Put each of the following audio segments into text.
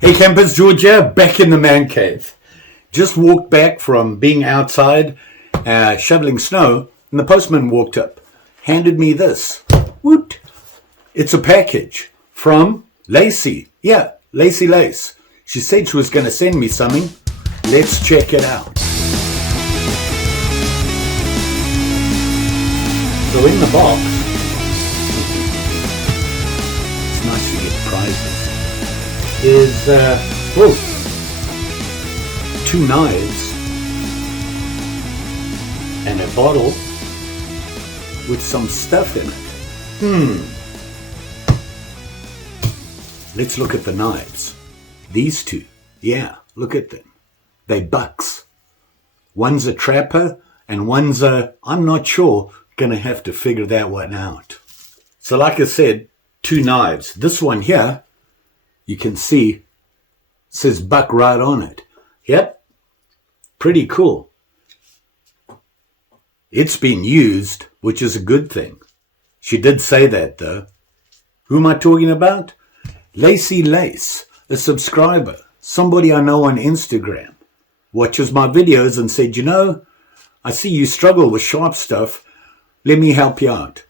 Hey campers, George here, back in the man cave. Just walked back from being outside shoveling snow, and the postman walked up, handed me this. Woot! It's a package from Lacey. Yeah, Lacey Lace. She said she was going to send me something. Let's check it out. So in the box, it's nice to get prizes, is 2 knives and a bottle with some stuff in it. Let's look at the knives. These two, yeah, look at them. They bucks. One's a trapper and one's I'm not sure, gonna have to figure that one out. So like I said, 2 knives. This one here, you can see, says buck right on it. Yep, pretty cool. It's been used, which is a good thing. She did say that though. Who am I talking about? Lacey Lace, a subscriber, somebody I know on Instagram, watches my videos and said, you know, I see you struggle with sharp stuff. Let me help you out.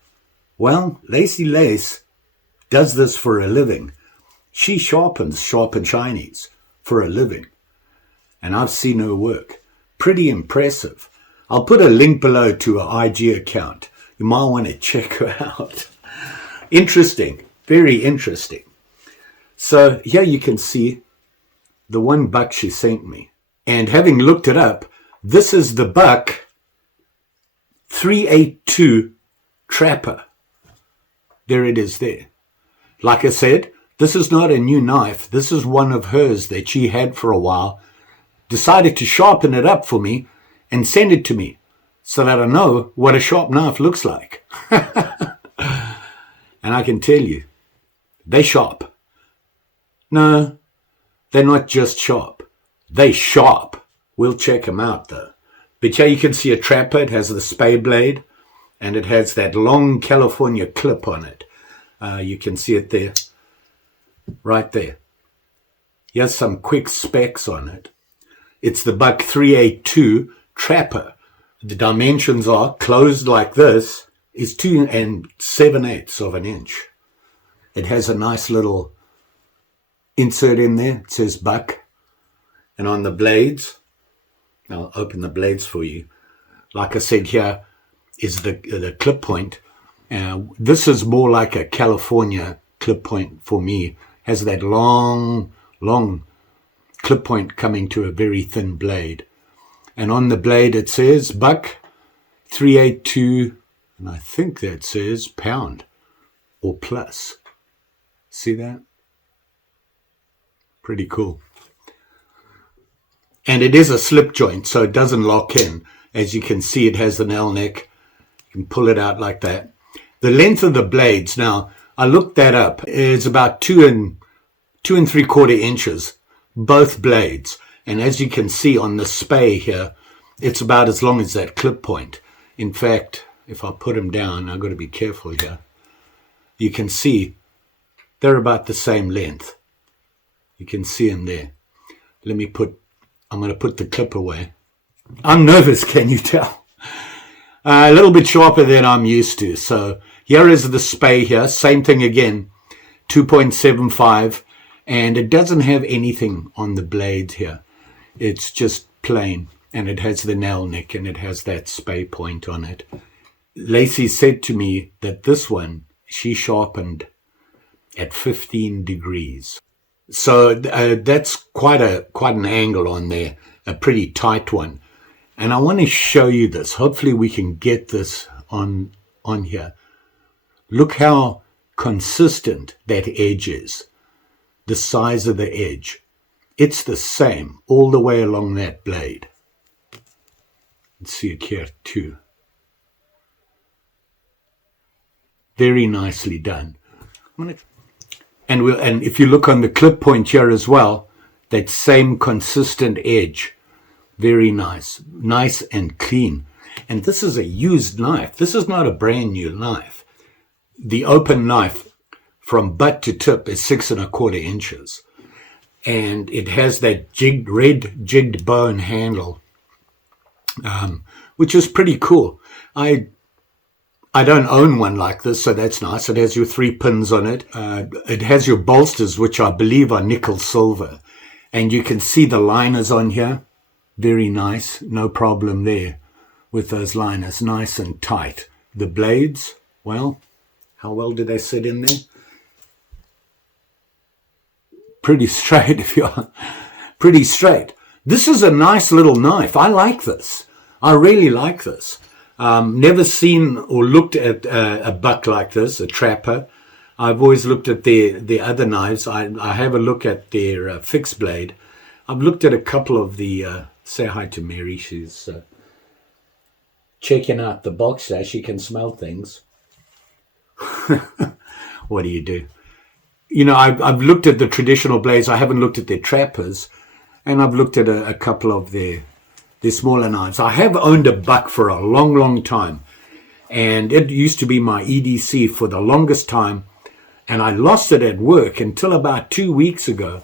Well, Lacey Lace does this for a living. She sharpens sharp and shinies for a living. And I've seen her work. Pretty impressive. I'll put a link below to her IG account. You might want to check her out. Interesting. Very interesting. So here you can see the one buck she sent me. And having looked it up, this is the buck 382 Trapper. There it is there. Like I said, this is not a new knife. This is one of hers that she had for a while. Decided to sharpen it up for me and send it to me so that I know what a sharp knife looks like. And I can tell you, they sharp. No, they're not just sharp. They sharp. We'll check them out though. But yeah, you can see a trapper. It has the spay blade and it has that long California clip on it. You can see it there. Right there. Here's some quick specs on it. It's the buck 382 Trapper. The dimensions are closed like this is 2 7/8 of an inch. It has a nice little insert in there. It says buck. And on the blades, I'll open the blades for you. Like I said, here is the clip point. This is more like a California clip point for me. Has that long clip point coming to a very thin blade. And on the blade it says buck 382, and I think that says pound or plus. See that? Pretty cool. And it is a slip joint, so it doesn't lock in. As you can see, it has an L neck. You can pull it out like that. The length of the blades, now, I looked that up, is about 2 3/4 inches, both blades. And as you can see on the spay here, it's about as long as that clip point. In fact, if I put them down, I've got to be careful here. You can see they're about the same length. You can see them there. I'm going to put the clip away. I'm nervous, can you tell? A little bit sharper than I'm used to. So here is the spay here. Same thing again. 2.75. And it doesn't have anything on the blade here. It's just plain. And it has the nail nick and it has that spay point on it. Lacey said to me that this one, she sharpened at 15 degrees. So that's quite an angle on there, a pretty tight one. And I want to show you this. Hopefully we can get this on here. Look how consistent that edge is. The size of the edge. It's the same all the way along that blade. Let's see it here too. Very nicely done. And if you look on the clip point here as well, that same consistent edge. Very nice. Nice and clean. And this is a used knife. This is not a brand new knife. The open knife from butt to tip is 6 1/4 inches. and it has that red jigged bone handle, which is pretty cool. I don't own one like this, so that's nice. It has your 3 pins on it. It has your bolsters, which I believe are nickel silver. And you can see the liners on here. Very nice. No problem there with those liners. Nice and tight. The blades, well, how well do they sit in there? Pretty straight, if you're pretty straight. This is a nice little knife. I like this. I really like this. Never seen or looked at a buck like this, a trapper. I've always looked at the other knives. I have a look at their fixed blade. I've looked at a couple of the, say hi to Mary, she's checking out the box there. She can smell things. What do you do? You know, I've looked at the traditional blades. I haven't looked at their trappers, and I've looked at a couple of their smaller knives. I have owned a buck for a long, long time, and it used to be my EDC for the longest time, and I lost it at work until about 2 weeks ago.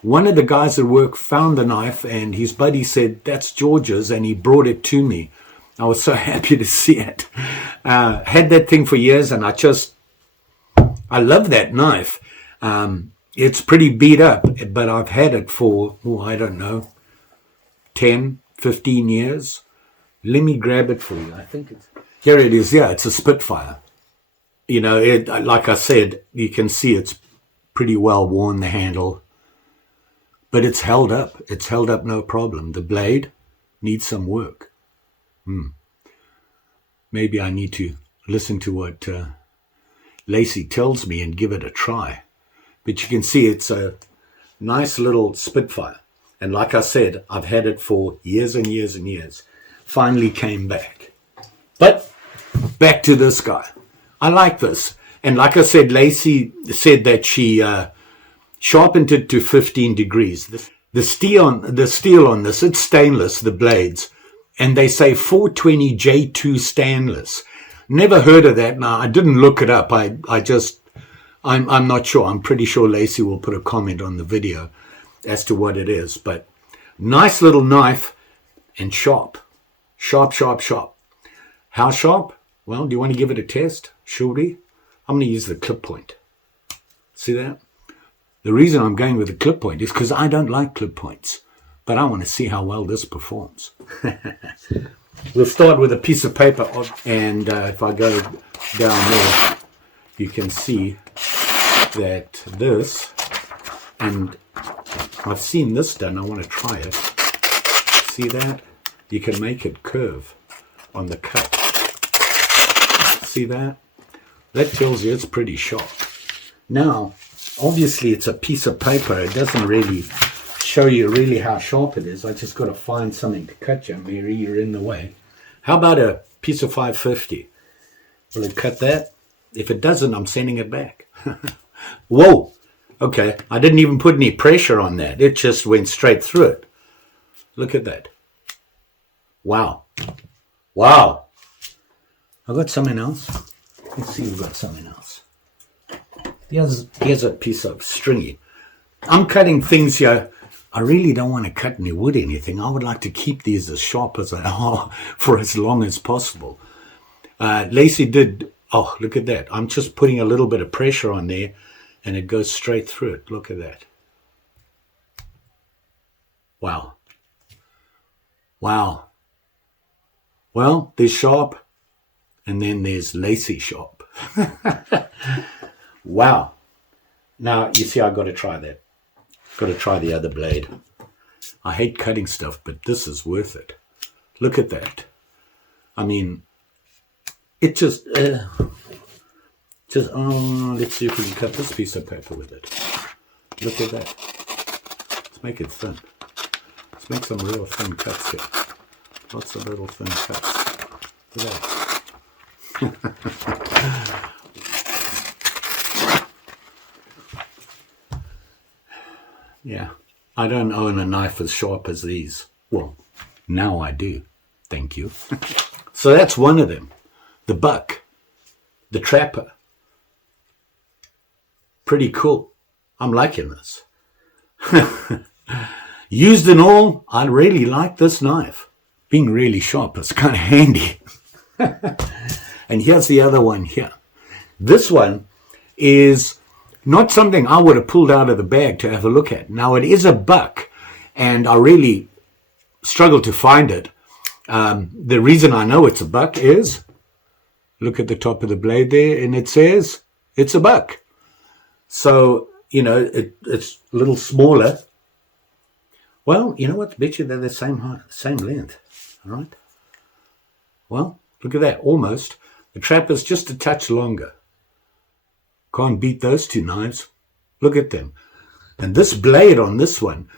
One of the guys at work found the knife, and his buddy said, that's George's, and he brought it to me. I was so happy to see it. Had that thing for years, and I love that knife. It's pretty beat up, but I've had it for, I don't know, 10, 15 years. Let me grab it for you. I think here it is. Yeah, it's a Spitfire. You know, like I said, you can see it's pretty well worn, the handle, but it's held up. It's held up no problem. The blade needs some work. Maybe I need to listen to what Lacey tells me and give it a try. But you can see it's a nice little Spitfire. And like I said, I've had it for years and years and years. Finally came back. But back to this guy. I like this. And like I said, Lacey said that she sharpened it to 15 degrees. The steel on this, it's stainless, the blades. And they say 420 J2 stainless. Never heard of that. Now, I didn't look it up. I'm not sure. I'm pretty sure Lacey will put a comment on the video as to what it is, but nice little knife and sharp. Sharp, sharp, sharp. How sharp? Well, do you want to give it a test? Should we? I'm going to use the clip point. See that? The reason I'm going with the clip point is because I don't like clip points, but I want to see how well this performs. We'll start with a piece of paper, and if I go down there, you can see that this, and I've seen this done, I want to try it. See that? You can make it curve on the cut. See that? That tells you it's pretty sharp. Now, obviously it's a piece of paper. It doesn't really show you really how sharp it is. I just got to find something to cut you, Mary. You're in the way. How about a piece of 550? Will it cut that? If it doesn't, I'm sending it back. Whoa. Okay, I didn't even put any pressure on that. It just went straight through it. Look at that. Wow. Wow. I got something else. Let's see if we've got something else. Here's a piece of stringy. I'm cutting things here. I really don't want to cut any wood or anything. I would like to keep these as sharp as they are for as long as possible. Lacey did, oh, look at that. I'm just putting a little bit of pressure on there, and it goes straight through it. Look at that. Wow. Wow. Well, there's sharp, and then there's Lacey sharp. Wow. Now, you see, I've got to try that. Got to try the other blade. I hate cutting stuff, but this is worth it. Look at that. I mean, it just, oh, let's see if we can cut this piece of paper with it. Look at that. Let's make it thin. Let's make some real thin cuts here. Lots of little thin cuts. Look at that. Yeah, I don't own a knife as sharp as these. Well, now I do. Thank you. So that's one of them. The buck. The trapper. Pretty cool. I'm liking this. Used and all, I really like this knife. Being really sharp, it's kind of handy. And here's the other one here. This one is not something I would have pulled out of the bag to have a look at. Now, it is a buck, and I really struggled to find it. The reason I know it's a buck is, look at the top of the blade there, and it says it's a buck. So, you know, it's a little smaller. Well, you know what? Bet you they're the same height, same length. All right. Well, look at that, almost. The trapper's just a touch longer. Can't beat those two knives. Look at them. And this blade on this one.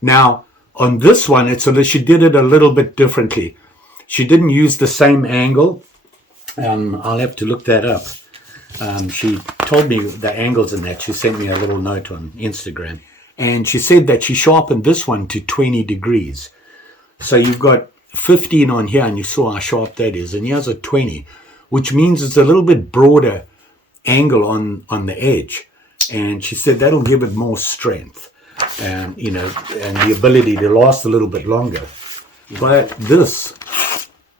Now, on this one, she did it a little bit differently. She didn't use the same angle. I'll have to look that up. She told me the angles in that. She sent me a little note on Instagram. And she said that she sharpened this one to 20 degrees. So you've got 15 on here, and you saw how sharp that is. And here's a 20, which means it's a little bit broader angle on the edge. And she said that'll give it more strength, and you know, and the ability to last a little bit longer. But this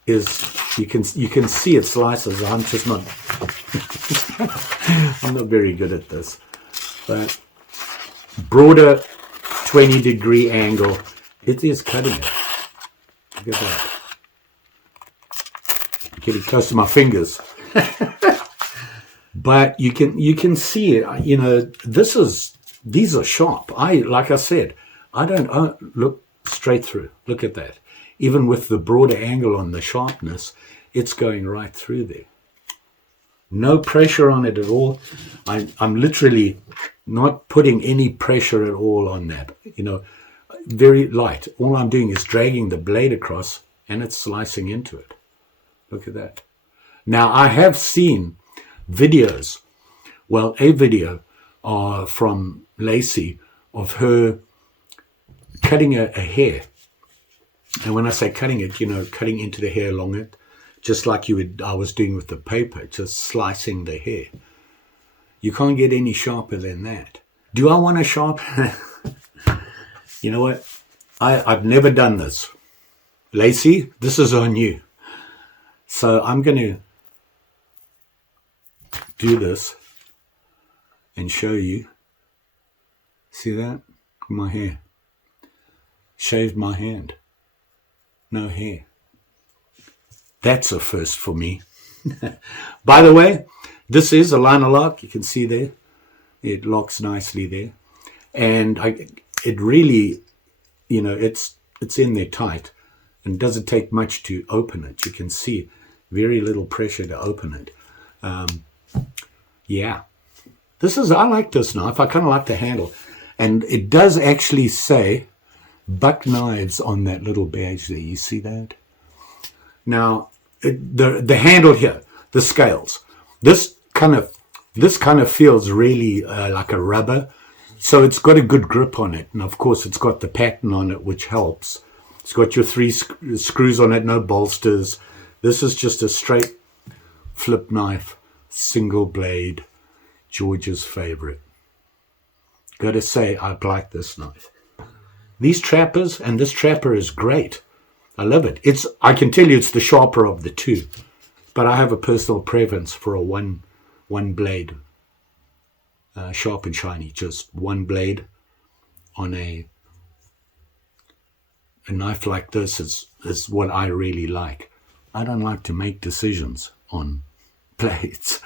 is, you can see it slices. I'm just not I'm not very good at this. But broader 20-degree angle, it is cutting it. Look at that. Getting close to my fingers. But you can see it. You know, these are sharp. Like I said, I don't look straight through. Look at that. Even with the broader angle on the sharpness, it's going right through there. No pressure on it at all. I'm literally not putting any pressure at all on that. You know, very light. All I'm doing is dragging the blade across, and it's slicing into it. Look at that. Now, I have seen videos, well, a video from Lacey of her cutting a hair. And when I say cutting it, you know, cutting into the hair along it, just like I was doing with the paper, just slicing the hair. You can't get any sharper than that. Do I want to sharpen? You know what? I've never done this. Lacey, this is on you. So I'm going to do this and show you. See that? My hair. Shaved my hand. No hair. That's a first for me. By the way, this is a liner lock. You can see there. It locks nicely there. And it really, you know, it's in there tight. And it doesn't take much to open it. You can see very little pressure to open it. Yeah. I like this knife. I kind of like the handle. And it does actually say buck knives on that little badge there. You see that? Now, the handle here, the scales, this kind of feels really like a rubber. So it's got a good grip on it. And of course, it's got the pattern on it, which helps. It's got your 3 screws on it, no bolsters. This is just a straight flip knife, single blade, George's favorite. Gotta say, I like this knife. These trappers, and this trapper is great. I love it. I can tell you it's the sharper of the two, but I have a personal preference for a one blade, sharp and shiny, just one blade on a knife like this is what I really like. I don't like to make decisions on blades.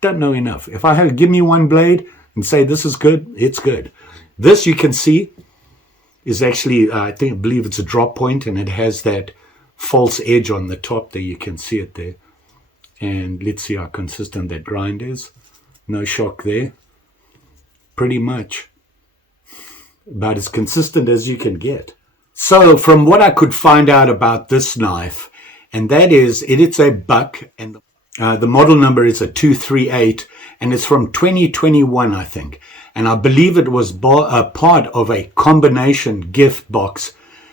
Don't know enough. If I give me one blade and say this is good, it's good. This, you can see, is actually, I believe it's a drop point, and it has that false edge on the top there. You can see it there. And let's see how consistent that grind is. No shock there. Pretty much about as consistent as you can get. So from what I could find out about this knife, and that is, it's a buck, and the model number is a 238, and it's from 2021, I think. And I believe it was a part of a combination gift box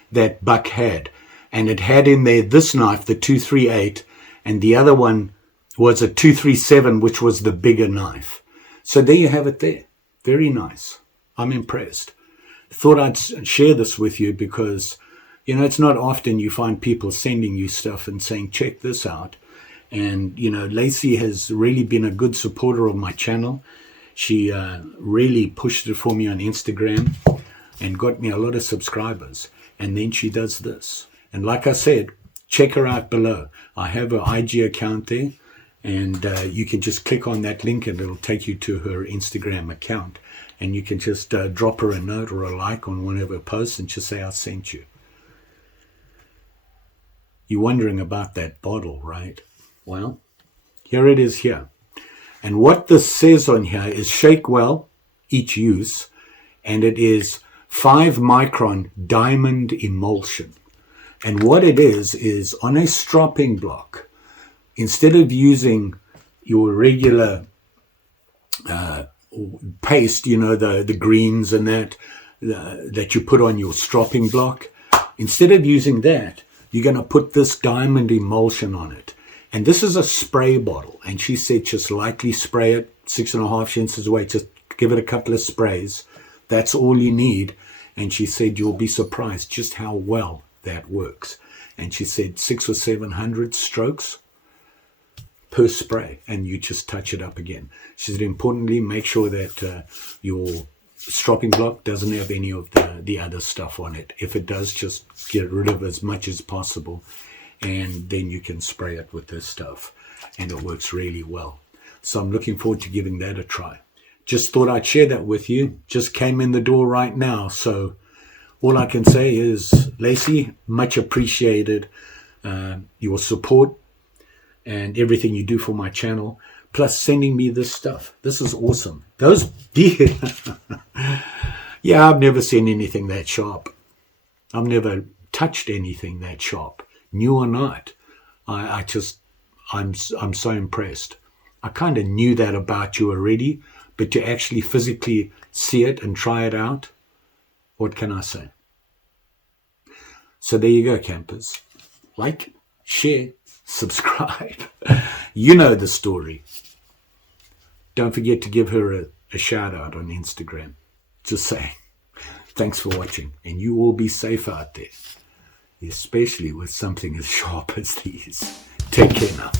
that Buck had. And it had in there this knife, the 238, and the other one was a 237, which was the bigger knife. So there you have it there. Very nice. I'm impressed. thought I'd share this with you because, you know, it's not often you find people sending you stuff and saying, check this out. And, you know, Lacey has really been a good supporter of my channel. She really pushed it for me on Instagram and got me a lot of subscribers. And then she does this. And like I said, check her out below. I have her IG account there, and you can just click on that link and it'll take you to her Instagram account. And you can just drop her a note or a like on one of her posts and just say, I sent you. You're wondering about that bottle, right? Well, here it is here. And what this says on here is shake well, each use, and it is 5 micron diamond emulsion. And what it is on a stropping block, instead of using your regular paste, you know, the greens and that you put on your stropping block, instead of using that, you're going to put this diamond emulsion on it. And this is a spray bottle. And she said just lightly spray it 6.5 inches away. Just give it a couple of sprays. That's all you need. And she said you'll be surprised just how well that works. And she said 600 or 700 strokes per spray. And you just touch it up again. She said importantly, make sure that your stropping block doesn't have any of the other stuff on it. If it does, just get rid of as much as possible. And then you can spray it with this stuff. And it works really well. So I'm looking forward to giving that a try. Just thought I'd share that with you. Just came in the door right now. So all I can say is, Lacey, much appreciated your support and everything you do for my channel. Plus sending me this stuff. This is awesome. Those deer. Yeah, I've never seen anything that sharp. I've never touched anything that sharp. New or not, I'm so impressed. I kind of knew that about you already, but to actually physically see it and try it out, what can I say? So there you go, campers. Like, share, subscribe. You know the story. Don't forget to give her a shout out on Instagram. Just saying. Thanks for watching, and you all be safe out there. Especially with something as sharp as these. Take care now.